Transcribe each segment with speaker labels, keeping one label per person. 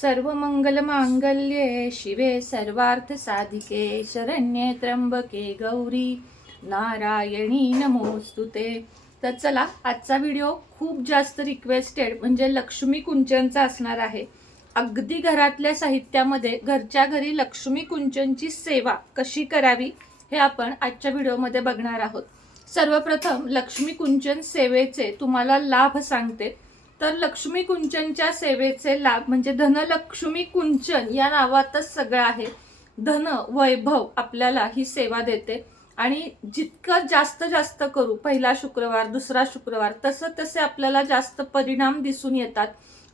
Speaker 1: सर्व मंगल मांगल्ये शिवे सर्वार्थ साधिके शरण्ये त्र्यंबके गौरी नारायणी नमोस्तुते तर चला आजचा व्हिडिओ खूप जास्त रिक्वेस्टेड म्हणजे लक्ष्मी कुंचनचा असणार आहे. अगदी घरातल्या साहित्यामध्ये घरच्या घरी लक्ष्मी कुंचनची सेवा कशी करावी हे आपण आजच्या व्हिडिओमध्ये बघणार आहोत. सर्वप्रथम लक्ष्मी कुंचन सेवेचे तुम्हाला लाभ सांगते. तर लक्ष्मी कुंचनच्या सेवेचे लाभ म्हणजे धनलक्ष्मी कुंचन या नावातच सगळं आहे. धन वैभव आपल्याला ही सेवा देते. आणि जितकं जास्त जास्त करू पहिला शुक्रवार दुसरा शुक्रवार तसं तसे आपल्याला जास्त परिणाम दिसून येतात.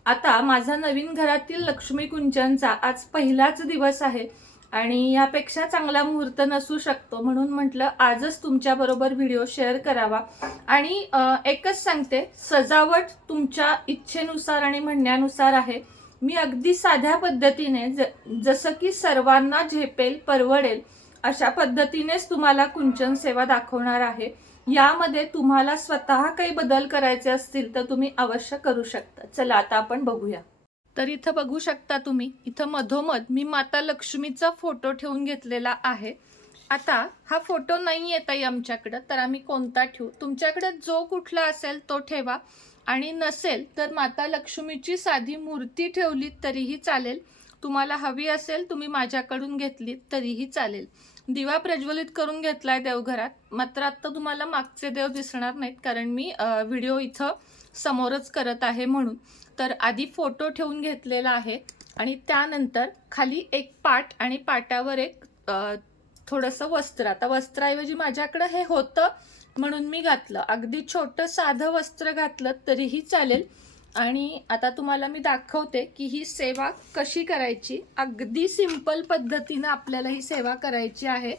Speaker 1: आता माझा नवीन घरातील लक्ष्मी कुंचनचा आज पहिलाच दिवस आहे. आणि यापेक्षा चांगला मुहूर्त नसू शकतो म्हणून म्हटलं आजच तुमच्याबरोबर व्हिडिओ शेअर करावा. आणि एकच सांगते सजावट तुमच्या इच्छेनुसार आणि म्हणण्यानुसार आहे. मी अगदी साध्या पद्धतीने ज- जसं की सर्वांना झेपेल परवडेल अशा पद्धतीनेच तुम्हाला कुंचन सेवा दाखवणार आहे. यामध्ये तुम्हाला स्वतः काही बदल करायचे असतील तर तुम्ही अवश्य करू शकता. चला आता आपण बघूया. तर इथं बघू शकता तुम्ही इथं मधोमध मी माता लक्ष्मीचा फोटो ठेवून घेतलेला आहे. आता हा फोटो नाही येत आहे आमच्याकडं तर आम्ही कोणता ठेवू? तुमच्याकडे जो कुठला असेल तो ठेवा. आणि नसेल तर माता लक्ष्मीची साधी मूर्ती ठेवली तरीही चालेल. तुम्हाला हवी असेल तुम्ही माझ्याकडून घेतली तरीही चालेल. दिवा प्रज्वलित करून घेतलाय देवघरात. मात्र आत्ता तुम्हाला मागचे देव दिसणार नाहीत कारण मी व्हिडिओ इथं समोरच करत आहे म्हणून. तर आधी फोटो ठेवून घेतलेला आहे आणि त्यानंतर खाली एक पाट आणि पाटावर एक थोडंसं वस्त्र. आता वस्त्राऐवजी माझ्याकडं हे होतं म्हणून मी घातलं. अगदी छोटं साधं वस्त्र घातलं तरीही चालेल. आणि आता तुम्हाला मी दाखवते की ही सेवा कशी करायची. अगदी सिंपल पद्धतीनं आपल्याला ही सेवा करायची आहे.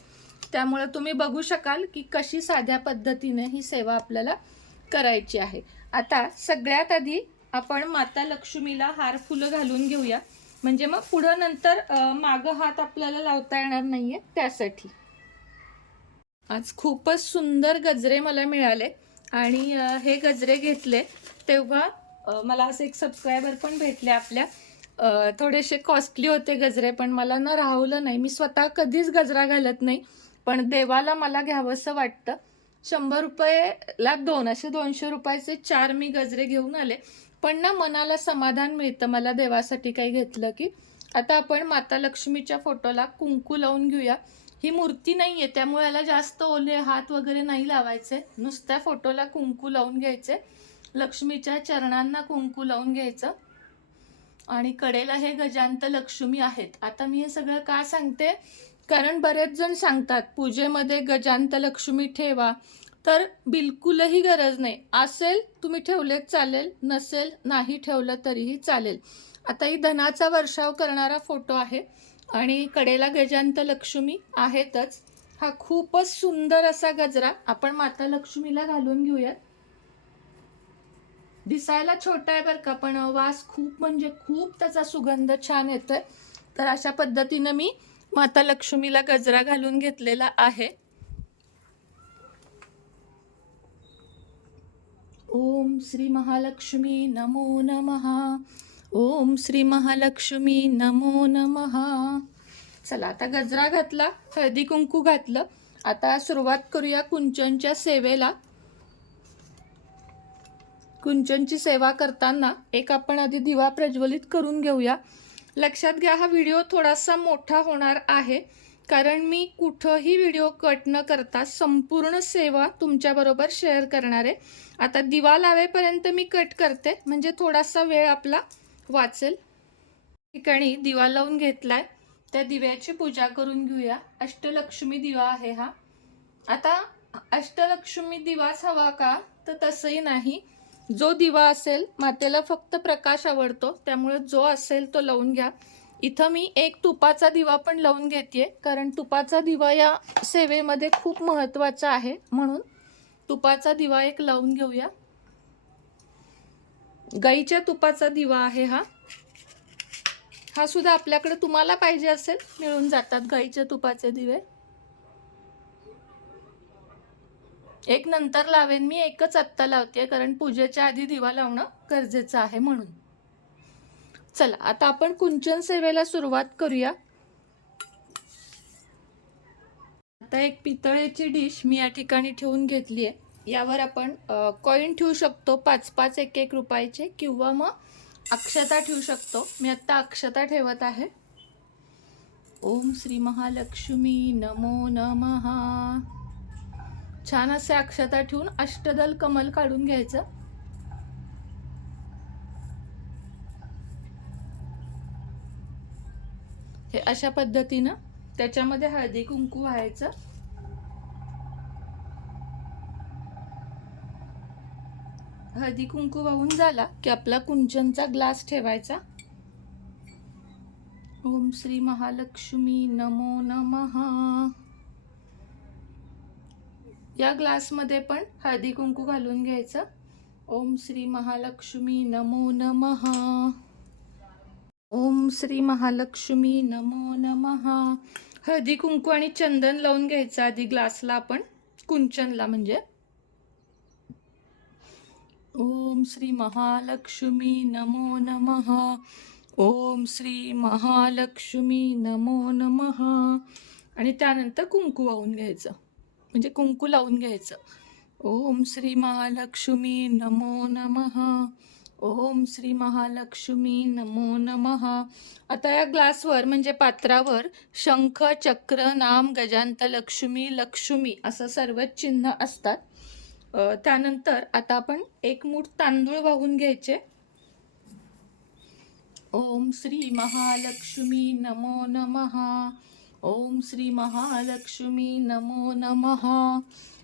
Speaker 1: त्यामुळे तुम्ही बघू शकाल की कशी साध्या पद्धतीने ही सेवा आपल्याला करायची आहे. आता सगळ्यात आधी आपण माता लक्ष्मीला हार फुलं घालून घेऊया. म्हणजे मग पुढं नंतर मागं हात आपल्याला लावता येणार नाहीये त्यासाठी. आज खूपच सुंदर गजरे मला मिळाले आणि हे गजरे घेतले तेव्हा मला असे एक सबस्क्रायबर पण भेटले आपल्या. थोडेसे कॉस्टली होते गजरे पण मला न राहवलं नाही. मी स्वतः कधीच गजरा घालत नाही पण देवाला मला घ्यावंसं वाटतं. शंभर रुपयेला दोन असे दोनशे रुपयाचे चार मी गजरे घेऊन आले. पण ना मनाला समाधान मिळतं. मला देवासाठी काही घेतलं की आता आपण माता लक्ष्मीच्या फोटोला कुंकू लावून घेऊया. ही मूर्ती नाही आहे त्यामुळे याला जास्त ओले हात वगैरे नाही लावायचे. नुसत्या फोटोला कुंकू लावून घ्यायचे. लक्ष्मीच्या चरणांना कुंकू लावून घ्यायचं. आणि कडेला हे गजांत लक्ष्मी आहेत. आता मी हे सगळं का सांगते? कारण बरेच जण सांगतात पूजेमध्ये गजांत लक्ष्मी ठेवा. तर बिलकुलही गरज नाही. असेल तुम्ही ठेवले चालेल. नसेल नाही ठेवलं तरीही चालेल. आता ही धनाचा वर्षाव करणारा फोटो आहे आणि कडेला गजांत लक्ष्मी आहेतच. हा खूपच सुंदर असा गजरा. आपण माता लक्ष्मीला घालून घेऊयात. दिसायला छोटा आहे बरं का पण वास खूप म्हणजे खूप त्याचा सुगंध छान येतोय. तर अशा पद्धतीनं मी माता लक्ष्मीला गजरा घालून घेतलेला आहे. ओम श्री महालक्ष्मी नमो नमः। ओम श्री महालक्ष्मी नमो नमः। चला आता गजरा घातला हळदी कुंकू घातलं. आता सुरुवात करूया कुंचनच्या सेवेला. कुंचनची सेवा करताना एक आपण आधी दिवा प्रज्वलित करून घेऊया. लक्षात घ्या हा व्हिडिओ थोडासा मोठा होणार आहे. कारण मी कुठंही व्हिडिओ कट न करता संपूर्ण सेवा तुमच्याबरोबर शेअर करणार आहे. आता दिवा लावेपर्यंत मी कट करते. म्हणजे थोडासा वेळ आपला वाचेल. ठिकाणी दिवा लावून घेतलाय. त्या दिव्याची पूजा करून घेऊया. अष्टलक्ष्मी दिवा आहे हा. आता अष्टलक्ष्मी दिवाच हवा का? तर तसंही नाही. जो दिवा असेल मातेला फक्त प्रकाश आवडतो. त्यामुळे जो असेल तो लावून घ्या. इथं मी एक तुपाचा दिवा पण लावून घेते कारण तुपाचा दिवा या सेवेमध्ये खूप महत्त्वाचा आहे. म्हणून तुपाचा दिवा एक लावून घेऊया. गाईच्या तुपाचा दिवा आहे हा. हा सुद्धा आपल्याकडे तुम्हाला पाहिजे असेल मिळून जातात गाईच्या तुपाचे दिवे. एक नंतर लावेन मी एकच आत्ता लावते कारण पूजेच्या आधी दिवा लावणं गरजेचं आहे म्हणून. चला आता आपण कुंचन सेवेला सुरुवात करूया. आता एक पितळेची डिश मी या ठिकाणी ठेवून घेतली आहे. यावर आपण कॉईन ठेवू शकतो पाच पाच एक एक रुपयाचे किंवा मग अक्षता ठेवू शकतो. मी आत्ता अक्षता ठेवत आहे. ओम श्री महालक्ष्मी नमो नमः. छान असे अक्षता ठेवून अष्टदल कमल काढून घ्यायचं. हे अशा पद्धतीनं त्याच्यामध्ये हळदी कुंकू व्हायचं. हळदी कुंकू वाहून झाला की आपला कुंचनचा ग्लास ठेवायचा. ओम श्री महालक्ष्मी नमो नमः. या ग्लासमध्ये पण हळदी कुंकू घालून घ्यायचं. ओम श्री महालक्ष्मी नमो नमः. ओम श्री महालक्ष्मी नमो नमः. हळदी कुंकू आणि चंदन लावून घ्यायचं आधी ग्लासला आपण कुंचनला म्हणजे. ओम श्री महालक्ष्मी नमो नमः. ओम श्री महालक्ष्मी नमो नमः. आणि त्यानंतर कुंकू वाहून घ्यायचं. म्हणजे कुंकू लावून घ्यायचं. ओम श्री महालक्ष्मी नमो नमः. ओम श्री महालक्ष्मी नमो नमः. आता या ग्लासवर म्हणजे पात्रावर शंख चक्र नाम गजांत लक्ष्मी लक्ष्मी असं सर्वच चिन्ह असतात. त्यानंतर आता आपण एक मूठ तांदूळ वाहून घ्यायचे. ओम श्री महालक्ष्मी नमो नमः. ओम श्री महालक्ष्मी नमो नमः.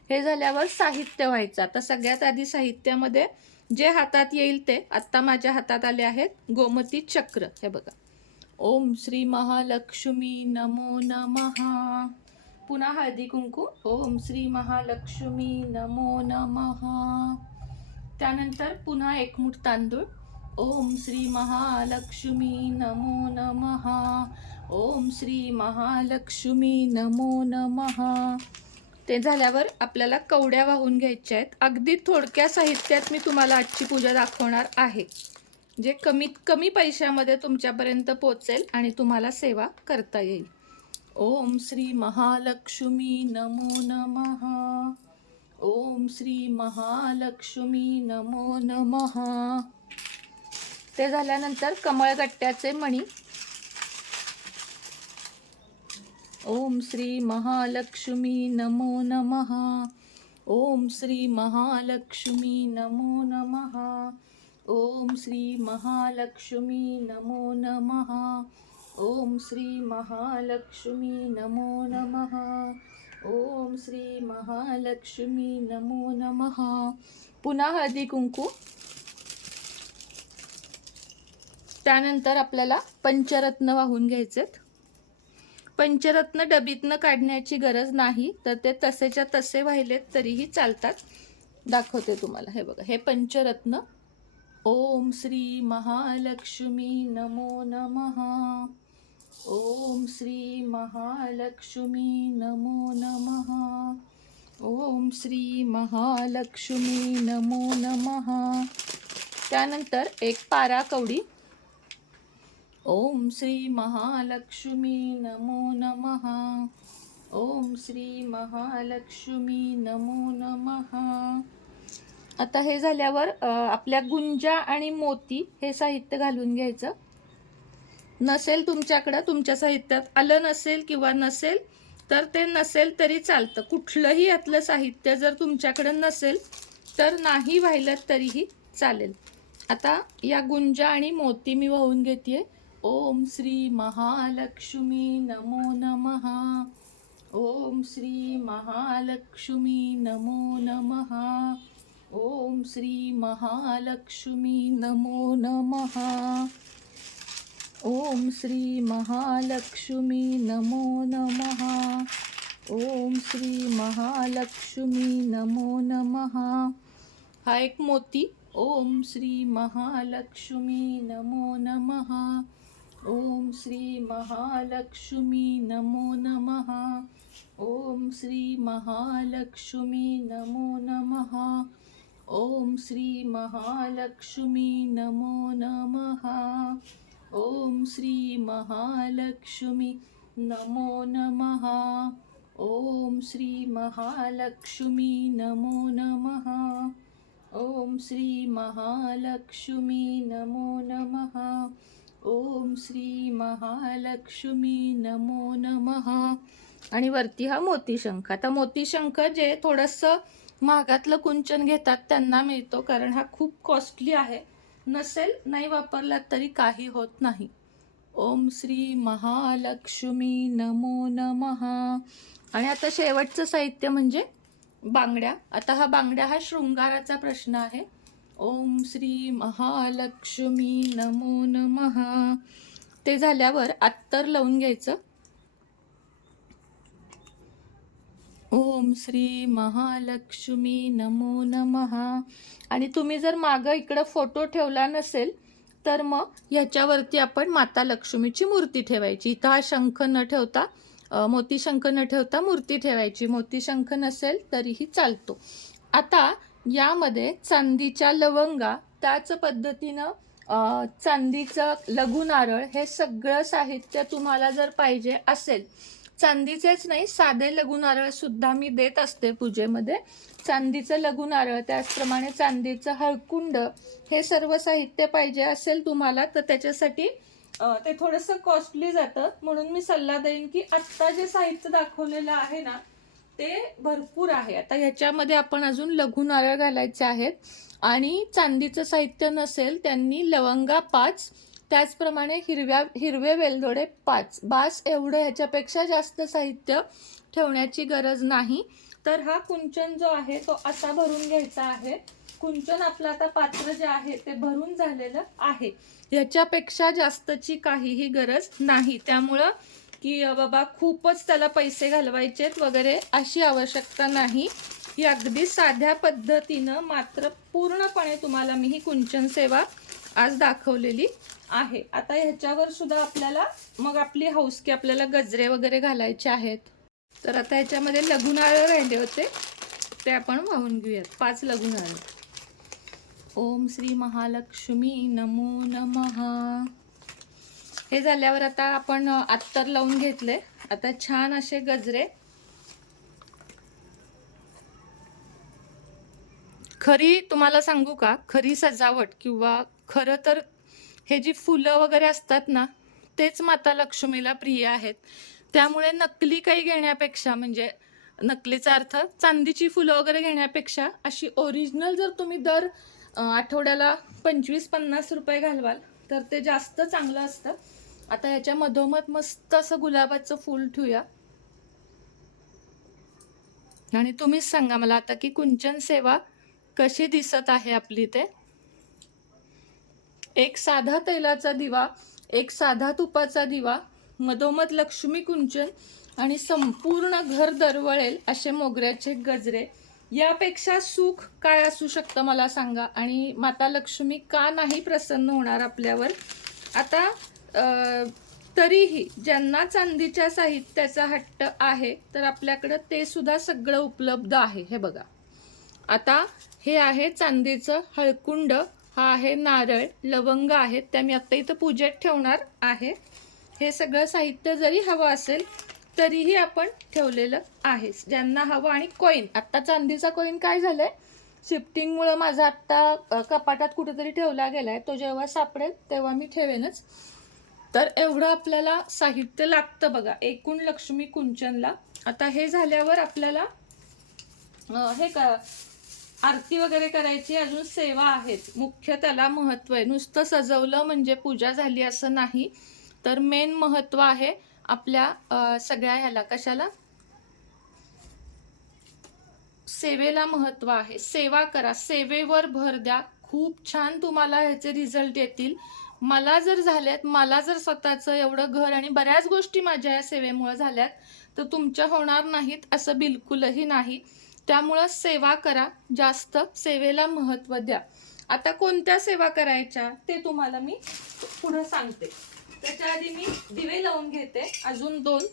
Speaker 1: हे झाल्यावर साहित्य व्हायचं. आता सगळ्यात आधी साहित्यामध्ये जे हातात येईल ते आत्ता माझ्या हातात आले आहेत. गोमती चक्र. हे बघा. ओम श्री महालक्ष्मी नमो नमः. पुन्हा हळदी कुंकू. ओम श्री महालक्ष्मी नमो नमः. त्यानंतर पुन्हा एकमुठ तांदूळ. ओम श्री महालक्ष्मी नमो नमः. ओम श्री महालक्ष्मी नमो नमः. ते झाल्यावर आपल्याला कवड्या वाहून घ्यायच्या आहेत. अगदी थोडक्या साहित्यात मी तुम्हाला आजची पूजा दाखवणार आहे. जे कमीत कमी पैशामध्ये तुमच्यापर्यंत पोचेल आणि तुम्हाला सेवा करता येईल. ओम श्री महालक्ष्मी नमो नमः. ओम श्री महालक्ष्मी नमो नमः. ते झाल्यानंतर कमळगट्ट्याचे मणी ओम श्री महालक्ष्मी नमो नमः। ओम श्री महालक्ष्मी नमो नमः। ओम श्री महालक्ष्मी नमो नमः। ओम श्री महालक्ष्मी नमो नमः। ओम श्री महालक्ष्मी नमो नमः। पुन्हा हळदी कुंकू. त्यानंतर आपल्याला पंचरत्न वाहून घ्यायचेत. पंचरत्न डबीतनं काढण्याची गरज नाही. तर ते तसेच्या तसे वाहिलेत तरीही चालतात. दाखवते तुम्हाला. हे बघा. हे पंचरत्न. ओम श्री महालक्ष्मी नमो नमः. ओम श्री महालक्ष्मी नमो नमः. ओम श्री महालक्ष्मी नमो नमः. त्यानंतर एक पारा कवडी. ओम श्री महालक्ष्मी नमो नमः। ओम श्री महालक्ष्मी नमो नमः। आता हे झाल्यावर आपल्या गुंजा आणि मोती हे साहित्य घालून घ्यायचं. नसेल तुमच्याकडं तुमच्या साहित्यात आलं नसेल किंवा नसेल तर ते नसेल तरी चालतं. कुठलंही यातलं साहित्य जर तुमच्याकडं नसेल तर नाही वाहिलं तरीही चालेल. आता या गुंजा आणि मोती मी वाहून घेते ओम श्री महालक्ष्मी नमो नमः। ओम श्री महालक्ष्मी नमो नमः। ओम श्री महालक्ष्मी नमो नमः। ओम श्री महालक्ष्मी नमो नमः। ओम श्री महालक्ष्मी नमो नमः। हा एक मोती। ओम श्री महालक्ष्मी नमो नमः। ओम श्री महालक्ष्मी नमो नमः। ओम श्री महालक्ष्मी नमो नमः। ओम श्री महालक्ष्मी नमो नमः। ओम श्री महालक्ष्मी नमो नमः। ओम श्री महालक्ष्मी नमो नमः। ओम श्री महालक्ष्मी नमो नमः। ओम श्री महालक्ष्मी नमो नमः. आणि वरती हा मोतीशंख. आता मोतीशंख जे थोडंसं महागातलं कुंचन घेतात त्यांना मिळतो कारण हा खूप कॉस्टली आहे. नसेल नाही वापरला तरी काही होत नाही. ओम श्री महालक्ष्मी नमो नमः. आणि आता शेवटचं साहित्य म्हणजे बांगड्या. आता हा बांगड्या हा शृंगाराचा प्रश्न आहे. ओम श्री महालक्ष्मी नमो नमहा ते झाल्यावर अत्तर लावून घ्यायचं. ओम श्री महालक्ष्मी नमो नमहा आणि तुम्ही जर मागं इकडं फोटो ठेवला नसेल तर मग ह्याच्यावरती आपण माता लक्ष्मीची मूर्ती ठेवायची. इथं हा शंख न ठेवता मोती शंख न ठेवता मूर्ती ठेवायची. मोती शंख नसेल तरीही चालतो. आता यामध्ये चांदीच्या लवंगा त्याच पद्धतीनं चांदीचं लघु नारळ हे सगळं साहित्य तुम्हाला जर पाहिजे असेल. चांदीचेच नाही साधे लघु नारळसुद्धा मी देत असते पूजेमध्ये. चांदीचं लघु नारळ त्याचप्रमाणे चांदीचं हळकुंड हे सर्व साहित्य पाहिजे असेल तुम्हाला तर त्याच्यासाठी ते थोडंसं कॉस्टली जातं. म्हणून मी सल्ला देईन की आत्ता जे साहित्य दाखवलेलं आहे ना ते भरपूर आहे. आता ह्याच्यामध्ये आपण अजून लघु नारळ घालायचे आहेत आणि चांदीचं साहित्य नसेल त्यांनी लवंगा पाच त्याचप्रमाणे हिरव्या हिरवे वेलदोडे पाच. बास एवढं ह्याच्यापेक्षा जास्त साहित्य ठेवण्याची गरज नाही. तर हा कुंचन जो आहे तो असा भरून घ्यायचा आहे. कुंचन आपलं आता पात्र जे आहे ते भरून झालेलं आहे. ह्याच्यापेक्षा जास्तची काहीही गरज नाही. त्यामुळं की बाबा खूपच त्याला पैसे घालवायचेत वगैरे अशी आवश्यकता नाही. ही अगदी साध्या पद्धतीनं मात्र पूर्णपणे तुम्हाला मी ही कुंचन सेवा आज दाखवलेली आहे. आता ह्याच्यावर सुद्धा आपल्याला मग आपली हौस की आपल्याला गजरे वगैरे घालायचे आहेत. तर आता ह्याच्यामध्ये लघुनारळ राहिले होते. ते आपण वाहून घेऊयात. पाच लघुनारळ ओम श्री महालक्ष्मी नमो नमः. हे झाल्यावर आता आपण अत्तर लावून घेतले आता छान असे गजरे. खरी तुम्हाला सांगू का? खरी सजावट किंवा खरं तर हे जी फुलं वगैरे असतात ना तेच माता लक्ष्मीला प्रिय आहेत. त्यामुळे नकली काही घेण्यापेक्षा म्हणजे नकलीचा अर्थ चांदीची फुलं वगैरे घेण्यापेक्षा अशी ओरिजिनल जर तुम्ही दर आठवड्याला पंचवीस पन्नास रुपये घालवाल तर ते जास्त चांगलं असतं. आता ह्याच्या मधोमध मस्त असं गुलाबाचं फूल ठेवूया. आणि तुम्हीच सांगा मला आता की कुंचन सेवा कशी दिसत आहे आपली ते. एक साधा तेलाचा दिवा एक साधा तुपाचा दिवा मधोमध लक्ष्मी कुंचन आणि संपूर्ण घर दरवळेल असे मोगऱ्याचे गजरे. यापेक्षा सुख काय असू शकतं मला सांगा. आणि माता लक्ष्मी का नाही प्रसन्न होणार आपल्यावर? आता तरीही ज्यांना चांदीच्या साहित्याचा हट्ट आहे तर आपल्याकडं ते सुद्धा सगळं उपलब्ध आहे. हे बघा. आता हे आहे चांदीचं हळकुंड हा आहे नारळ लवंग आहेत त्या मी आत्ता इथं पूजेत ठेवणार आहे. हे सगळं साहित्य जरी हवं असेल तरीही आपण ठेवलेलं आहे. ज्यांना हवं आणि कॉईन आत्ता चांदीचा कॉईन काय झालं आहे शिफ्टिंगमुळं माझा आत्ता कपाटात कुठेतरी ठेवला गेला आहे तो जेव्हा सापडेल तेव्हा मी ठेवेनच. तर एवढं आपल्याला साहित्य लागतं बघा. एकूण लक्ष्मी कुंचनला. आता हे झाल्यावर आपल्याला हे का आरती वगैरे करायची अजून सेवा आहेत. मुख्य त्याला महत्त्व आहे. नुसतं सजवलं म्हणजे पूजा झाली असं नाही. तर मेन महत्त्व आहे आपल्या सगळ्या ह्याला. कशाला? सेवेला महत्त्व आहे. सेवा करा. सेवेवर भर द्या. खूप छान तुम्हाला ह्याचे रिझल्ट येतील. मला जर झाल्यात मला जर स्वतःचं एवढं घर आणि बऱ्याच गोष्टी माझ्या या सेवेमुळे झाल्यात तर तुमच्या होणार नाहीत असं बिलकुलही नाही. त्यामुळं सेवा करा जास्त सेवेला महत्त्व द्या. आता कोणत्या सेवा करायच्या ते तुम्हाला मी पुढं सांगते. त्याच्या आधी मी दिवे लावून घेते अजून दोन.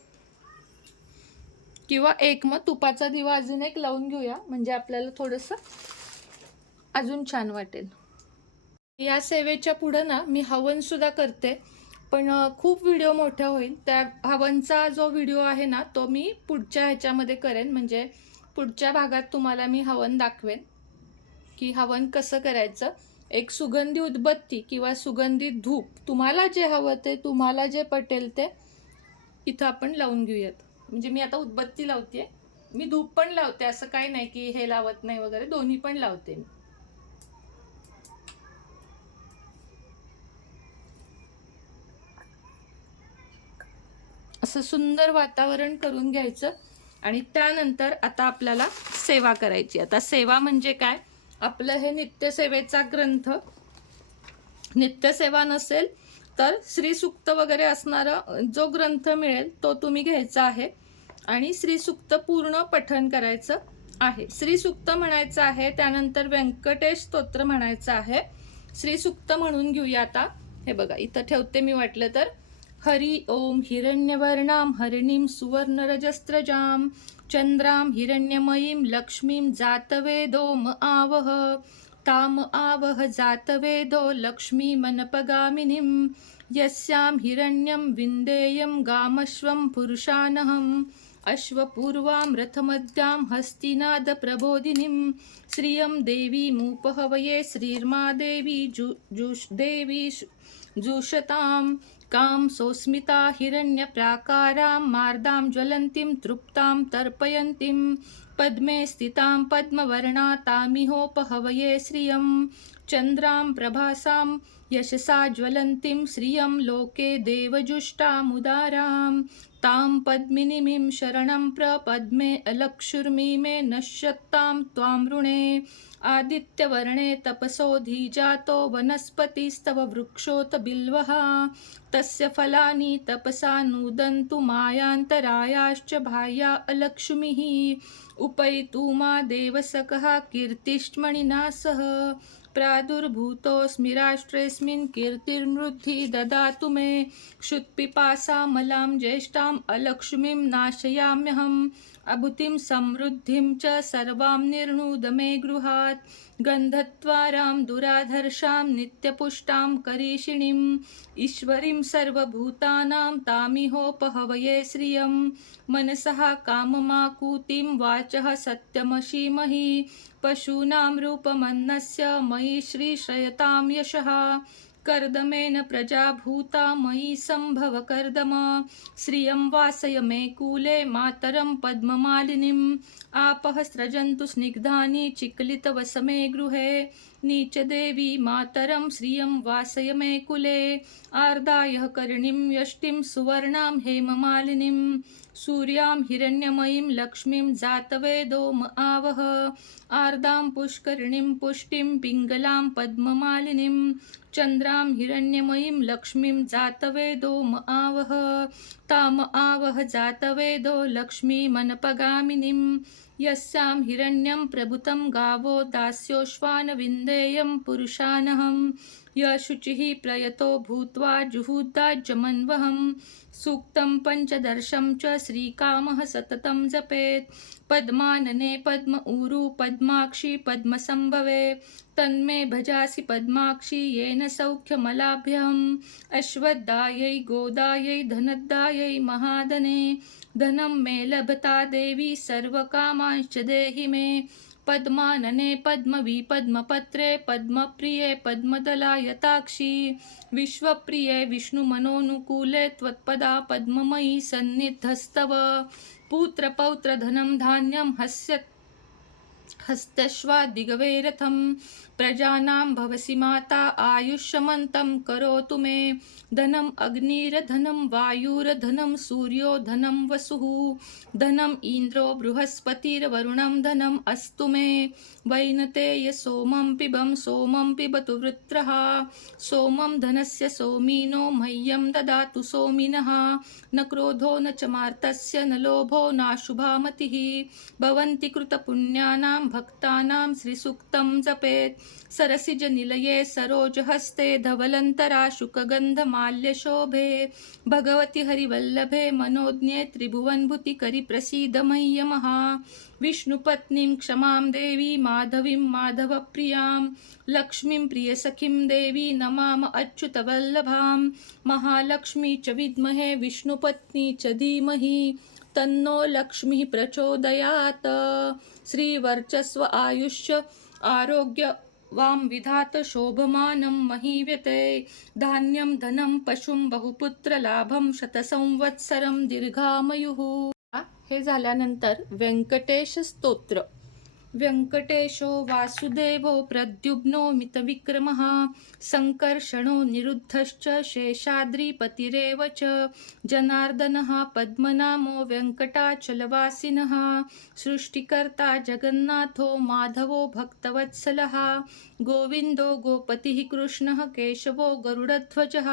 Speaker 1: किंवा एक मग तुपाचा दिवा अजून एक लावून घेऊया म्हणजे आपल्याला थोडंसं अजून छान वाटेल. या सेवेच्या पुढं ना मी हवन सुद्धा करते. पण खूप व्हिडिओ मोठा होईल. त्या हवनचा जो व्हिडिओ आहे ना तो मी पुढच्या ह्याच्यामध्ये करेन. म्हणजे पुढच्या भागात तुम्हाला मी हवन दाखवेन. की हवन कसं करायचं? एक सुगंधी उदबत्ती किंवा सुगंधी धूप तुम्हाला जे हवं ते तुम्हाला जे पटेल ते इथं आपण लावून घेऊयात. म्हणजे मी आता उदबत्ती लावते मी धूप पण लावते असं काही नाही की हे लावत नाही वगैरे दोन्ही पण लावते मी. असं सुंदर वातावरण करून घ्यायचं. आणि त्यानंतर आता आपल्याला सेवा करायची. आता सेवा म्हणजे काय? आपलं हे नित्यसेवेचा ग्रंथ. नित्यसेवा नसेल तर श्रीसुक्त वगैरे असणारा जो ग्रंथ मिळेल तो तुम्ही घ्यायचा आहे. आणि श्रीसुक्त पूर्ण पठन करायचं आहे. श्रीसुक्त म्हणायचं आहे त्यानंतर व्यंकटेश स्तोत्र म्हणायचं आहे. श्रीसुक्त म्हणून घेऊया आता. हे बघा इथं ठेवते मी वाटलं तर. हरि ओम हिरण्यवर्णां हरिणीं सुवर्णरजस्रजां चन्द्रां हिरण्यमयीं लक्ष्मीं जातवेदो म आवह। ताम आवह जातवेदो लक्ष्मीमनपगामिनीं यस्यां हिरण्यं विन्देयं गामश्वं पुरुषानहम्। अश्वपूर्वां रथमद्यां हस्तिनादप्रबोधिनीं श्रियं देवीमुपहवये श्रीर्मा देवी जु जुष देवी जुषतां कां सोस्मिता हिरण्यप्राकारां मार्दां ज्वलन्तीं तृप्तां तर्पयन्तीं पद्मे स्थितां पद्मवर्णा तामिहोपहवये श्रियं चन्द्रां प्रभासां यशसा ज्वलन्तीं श्रियं लोके देवजुष्टामुदारां तां पद्मिनीमिं शरणं प्रपद्मे अलक्षुर्मि मे नश्यत्तां त्वां ऋणे आदित्यवर्णे तपसोऽधिजातो वनस्पतिस्तव वृक्षोत बिल्वः तस्य फलानि तपसा नूदन्तु मायान्तरायाश्च भाया अलक्ष्मीः। उपैतु मा देवसकः कीर्तिष्मणिना सह। प्रादुर्भूतोऽस्मि राष्ट्रेऽस्मिन् कीर्तिर्मृद्धि ददातु मे। क्षुत्पिपासामलां ज्येष्ठाम् अलक्ष्मीं नाशयाम्यहम्। अभुतिं समृद्धिं च सर्वां निर्णुद मे गृहात्। गन्धत्वारां दुराधर्षां नित्यपुष्टां करीषिणीम् ईश्वरीं सर्वभूतानां तामिहोपहवये श्रियं। मनसः काममाकूतिं वाचः सत्यमशीमहि पशूनां रूपमन्नस्य मयि श्रीश्रयतां यशः। कर्दमेन प्रजाभूता मयि सम्भव कर्दम। श्रियं वासय मे कूले मातरं पद्ममालिनीम्। आपः स्रजन्तु स्निग्धानि चिक्लितवसमे गृहे। नीचदेवी मातरं श्रियं वासय मे कुले। आर्दायः कर्णिं यष्टिं सुवर्णां हेममालिनीम्। सूर्यां हिरण्यमयीं लक्ष्मीं जातवेदोम म आवह। आर्दां पुष्करिणीं पुष्टिं पिङ्गलां पद्ममालिनीं। चन्द्रां हिरण्यमयीं लक्ष्मीं जातवेदोम म आवह। ताम आवह जातवेदो लक्ष्मीमनपगामिनीं यस्यां हिरण्यं प्रभुतं गावो दास्योश्वानविन्देयं पुरुषानहं यशुचिः प्रयतो भूत्वा जुहुदाज्यमन्वहं सूक्तं पञ्चदर्शं च श्रीकामः सततं जपेत्। पद्मानने पद्म ऊरु पद्माक्षि पद्मसम्भवे तन्मे भजासि पद्माक्षि येन सौख्यमलाभ्यहम्। अश्वद्दायै गोदायै धनदायै महादने। धनं मे लभता देवी सर्वकामांश्च देहि मे। पद्मानने पद्मवि पद्मपत्रे पद्मप्रिये पद्मदलायताक्षी विश्वप्रिये विष्णुमनोनुकूले त्वत्पदा पद्ममयी सन्निधस्तव पुत्रपौत्रधनं धान्यं हस्तश्वा दिगवेरथं प्रजानां भवसि माता आयुष्यमन्तं करोतु मे। धनम् अग्निरधनं वायुरधनं सूर्यो धनं वसुः। धनम् इन्द्रो बृहस्पतिर्वरुणं धनम् अस्तु मे। वैनतेय सोमं पिबं सोमं पिबतु वृत्रः। सोमं धनस्य सोमिनो मह्यं ददातु सोमिनः। न क्रोधो न च मार्तस्य न लोभो नाशुभामतिः। भवन्ति कृतपुण्यानां भक्तानां भक्तानां श्रीसूक्तं जपेत्। सरसिजनिलये सरोजहस्ते धवलन्तराशुकगन्धमाल्यशोभे। भगवति हरिवल्लभे मनोज्ञे त्रिभुवनभूतिकरि प्रसीद विष्णुपत्नीं क्षमां देवी माधवीं माधवप्रियां। लक्ष्मीं प्रियसखीं देवी नमाम अच्युतवल्लभां। महालक्ष्मी च विद्महे विष्णुपत्नी च धीमहि। तन्नो लक्ष्मीः प्रचोदयात्। श्रीवर्चस्व आयुष्य आरोग्य वां विधात शोभमानं महीव्यते। धान्यं धनं पशुं बहुपुत्रलाभं शतसंवत्सरं दीर्घामयुः। हे झाल्यानंतर व्यंकटेश स्तोत्र। व्यंकटेशो वासुदेवो प्रद्युम्नो मितविक्रमः सङ्कर्षणो निरुद्धश्च शेषाद्रिपतिरेव च जनार्दनः पद्मनामो व्यङ्कटाचलवासिनः सृष्टिकर्ता जगन्नाथो माधवो भक्तवत्सलः गोविन्दो गोपतिः कृष्णः केशवो गरुडध्वजः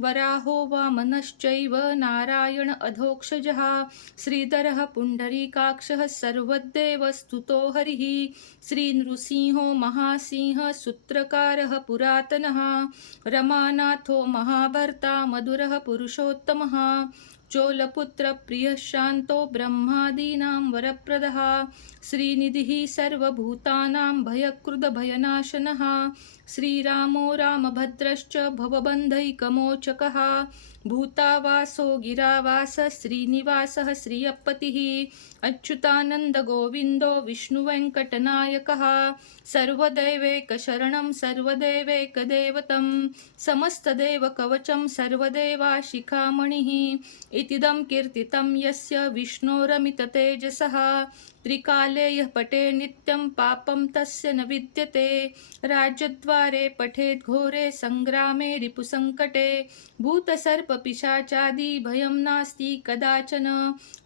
Speaker 1: वराहो वामनश्चैव नारायण अधोक्षजः। श्रीधरः पुण्डरीकाक्षः सर्वदेव स्तुतो हरिः। श्रीनृसिंहो महासिंह सूत्रकारः पुरातनः। रमानाथो महाभर्ता मधुरः पुरुषोत्तमः। चोलपुत्रप्रियशान्तो ब्रह्मादीनां वरप्रदः। श्रीनिधिः सर्वभूतानां भयकृदभयनाशनः श्रीरामो रामभद्रश्च भवबन्धैकमोचकः। भूतावासो गिरावास श्रीनिवासः श्रियपतिः। अच्युतानन्दगोविन्दो विष्णुवेङ्कटनायकः। सर्वदैवेकशरणं सर्वदेवैकदेवतं। समस्तदेवकवचं सर्वदेवाशिखामणिः। इतिदं कीर्तितं यस्य विष्णोरमिततेजसः। त्रिकाले यः पटे नित्यं पापं तस्य न विद्यते। राज्यद्वारे पठेत् घोरे सङ्ग्रामे रिपुसङ्कटे। भूतसर्पपिशाचादि भयं नास्ति कदाचन।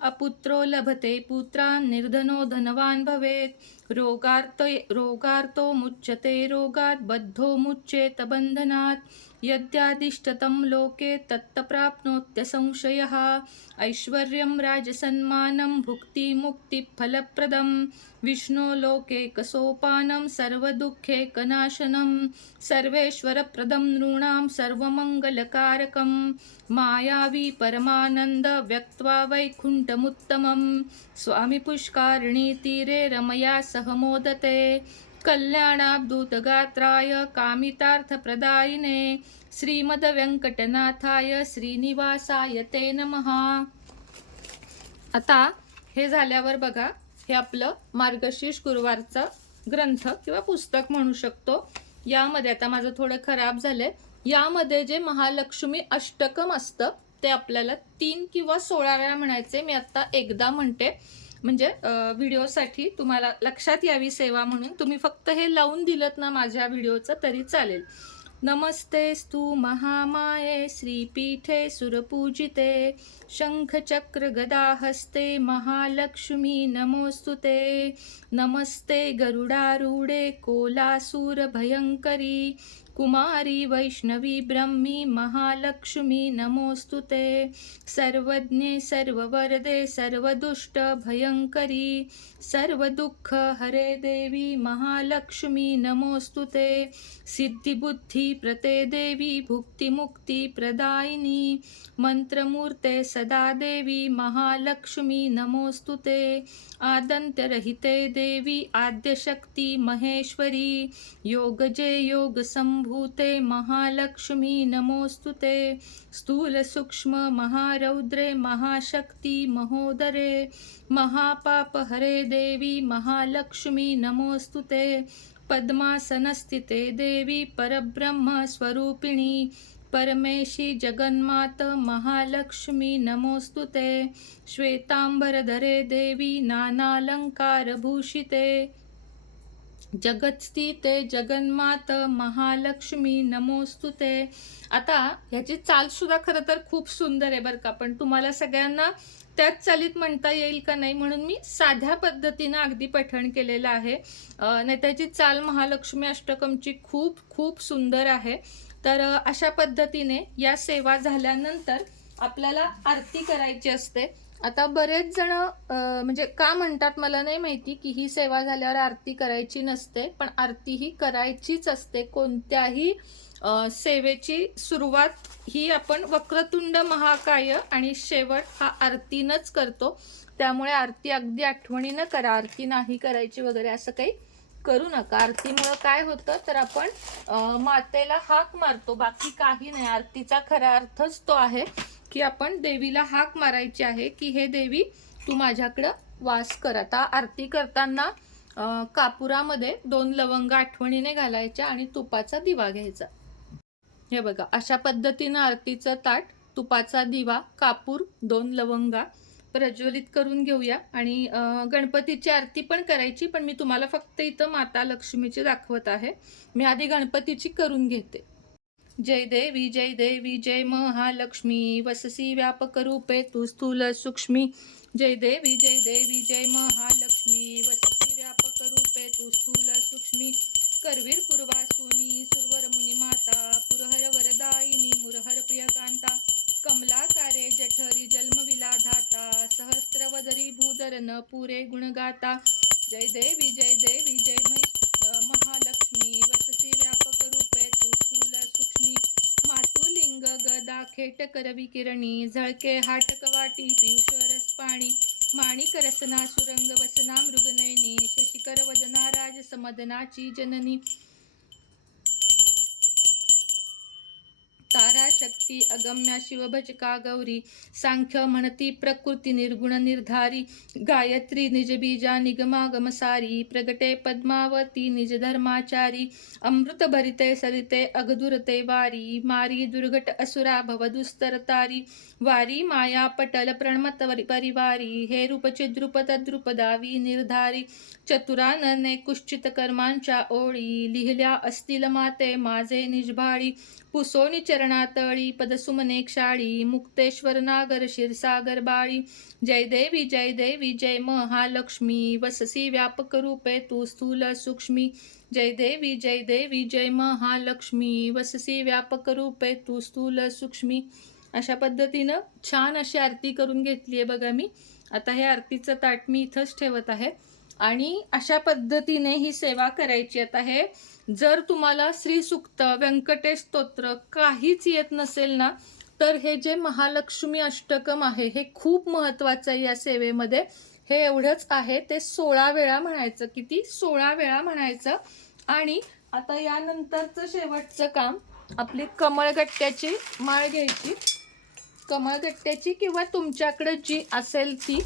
Speaker 1: अपुत्रो लभते पुत्रान् निर्धनो धनवान् भवेत्। रोगार्त रोगार्तो मुच्यते रोगात् बद्धो मुच्येत बन्धनात्। यद्यादिष्टतं लोके तत्तप्राप्नोत्यसंशयः ऐश्वर्यं राजसन्मानं भुक्तिमुक्तिफलप्रदं। विष्णो लोकेकसोपानं सर्वदुःखेकनाशनं। सर्वेश्वरप्रदं नृणां सर्वमङ्गलकारकं। मायावी परमानन्द व्यक्त्वा वैकुण्ठमुत्तमं स्वामिपुष्कारिणीतीरे रमया सह मोदते। कल्याणाब्दूतगात्राय कामितार्थप्रदायिने श्रीमदव्यंकटनाथाय श्रीनिवासाय ते नमः. आता हे झाल्यावर बघा हे आपलं मार्गशीर्ष गुरुवारचं ग्रंथ किंवा पुस्तक म्हणू शकतो. यामध्ये आता माझं थोडं खराब झालंय. यामध्ये जे महालक्ष्मी अष्टकम असतं ते आपल्याला तीन किंवा सोळा वेळा म्हणायचे मी आता एकदा म्हणते. म्हणजे व्हिडिओसाठी तुम्हाला लक्षात यावी सेवा म्हणून तुम्ही फक्त हे लावून दिलं ना माझ्या व्हिडिओचं तरी चालेल. नमस्तेस्तु महामाये श्रीपीठे सुरपूजिते शंखचक्र गदाहस्ते महालक्ष्मी नमोऽस्तु ते नमस्ते गरुडारूढे कोलासुरभयङ्करी कुमारी वैष्णवी ब्रह्मी महालक्ष्मी नमोऽस्तु ते। सर्वज्ञे सर्ववरदे सर्वदुष्टभयङ्करी सर्वदुःख हरे देवी महालक्ष्मी नमोऽस्तु ते। सिद्धिबुद्धिप्रते देवी भुक्तिमुक्तिप्रदायिनी मन्त्रमूर्ते सदा देवी महालक्ष्मी नमोऽस्तु ते। आदन्त्यरहिते देवी आद्यशक्ति महेश्वरी योगजे योगसम्भूते महालक्ष्मी नमोऽस्तु ते। स्थूलसूक्ष्म महारौद्रे महाशक्ति महोदरे। महापापहरे देवी महालक्ष्मी नमोऽस्तु ते। पद्मासनस्थिते देवी परब्रह्मस्वरूपिणी परमेशी जगन्मात महालक्ष्मी नमोऽस्तु ते। श्वेताम्बरधरे देवी नानालङ्कारभूषिते जगत्स्थिते जगन्मात महालक्ष्मी नमोस्तु ते. आता ह्याची चालसुद्धा खरं तर खूप सुंदर आहे बरं का. पण तुम्हाला सगळ्यांना त्याच चालीत म्हणता येईल का नाही म्हणून मी साध्या पद्धतीनं अगदी पठण केलेलं आहे. नेत्याची नाही त्याची चाल महालक्ष्मी अष्टकमची खूप खूप सुंदर आहे. तर अशा पद्धतीने या सेवा झाल्यानंतर आपल्याला आरती करायची असते. आता बरेच जण म्हणजे का म्हणतात मला नाही माहिती की ही सेवा झाल्यावर आरती करायची नसते पण आरती ही करायचीच असते. कोणत्याही सेवेची सुरुवात ही आपण वक्रतुंड महाकाय आणि शेवट हा आरतीनंच करतो. त्यामुळे आरती अगदी आठवणीनं करा आरती नाही करायची वगैरे असं काही करू नका. आरतीमुळं काय होतं तर आपण मातेला हाक मारतो. बाकी काही नाही. आरतीचा खरा अर्थच तो आहे. की आपण देवीला हाक मारायची आहे की हे देवी तू माझ्याकडं वास कर. आता आरती करताना कापुरामध्ये दोन लवंग आठवणीने घालायच्या आणि तुपाचा दिवा घ्यायचा. हे बघा अशा पद्धतीनं आरतीचं ताट तुपाचा दिवा कापूर दोन लवंगा प्रज्वलित करून घेऊया. आणि गणपतीची आरती पण करायची पण मी तुम्हाला फक्त इथं माता लक्ष्मीची दाखवत आहे. मी आधी गणपतीची करून घेते. जय देवी जय देवी जय महालक्ष्मी वससी व्यापक रूपे तू स्थूल सूक्ष्मी. जय देवी जय देवी जय महालक्ष्मी वससी व्यापक रूपे तू स्थूल सूक्ष्मी. करवीर पूर्वासुनी सुरवर मुनी माता पुरहर वरदायिनी मुरहर प्रियकांता कमलाकारे जठरी जन्मविलाधाता धाता सहस्रवदरी भूधरन पुरे गुणगाता. जय देवी जय देवी जय मै- महालक्ष्मी. मातुलिंग खेट करवी किरणी झळके हाटक वाटी पियुष रस पाणी माणिक रसना सुरंग वसना मृगनयनी शशिकर वदना राज समदनाची जननी शक्ती अगम्या शिवभजका गौरी सांख्य म्हणती प्रकृती निर्गुण निर्धारी गायत्री निज बीजा निगमागमसारी प्रगटे पद्मावती निज धर्माचारी अमृत भरिते सरिते अगदुरते वारी मारी दुर्घट असुरा भवदुस्तरतारी वारी माया पटल प्रणमत परिवारी हे रूपचे द्रुपद द्रुपदावी निर्धारी चतुरानने कुश्चित कर्मांच्या ओळी लिहिल्या असतील माते माझे निजभाळी पुसोनी चरणातळी पदसुमने क्षाळी मुक्तेश्वर नागर क्षीरसागर बाळी. जय देवी जय देवी जय महालक्ष्मी वससी व्यापक रूपे तू स्थूल सूक्ष्मी. जय देवी जय देवी जय महालक्ष्मी वससी व्यापक रूपे तू स्थूल सूक्ष्मी. अशा पद्धतीनं छान अशी आरती करून घेतली आहे बघा मी. आता हे आरतीचं ताट मी इथंच ठेवत आहे. आणि अशा पद्धतीने ही सेवा करायची आता हे जर तुम्हाला श्री सुक्त व्यंकटेश स्तोत्र काहीच येत नसेल ना तर हे जे महालक्ष्मी अष्टकम आहे हे खूप महत्त्वाचं आहे या सेवेमध्ये. हे एवढंच आहे ते सोळा वेळा म्हणायचं किती? सोळा वेळा म्हणायचं. आणि आता यानंतरचं शेवटचं काम आपली कमळगट्ट्याची माळ घ्यायची. कमळगट्ट्याची किंवा तुमच्याकडे जी असेल ती.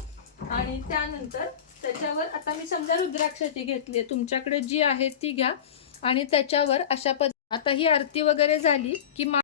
Speaker 1: आणि त्यानंतर त्याच्यावर आता मी समजा रुद्राक्षाची घेतली आहे. तुमच्याकडे जी आहे ती घ्या. आणि त्याच्यावर अशा पद आता ही आरती वगैरे झाली की मा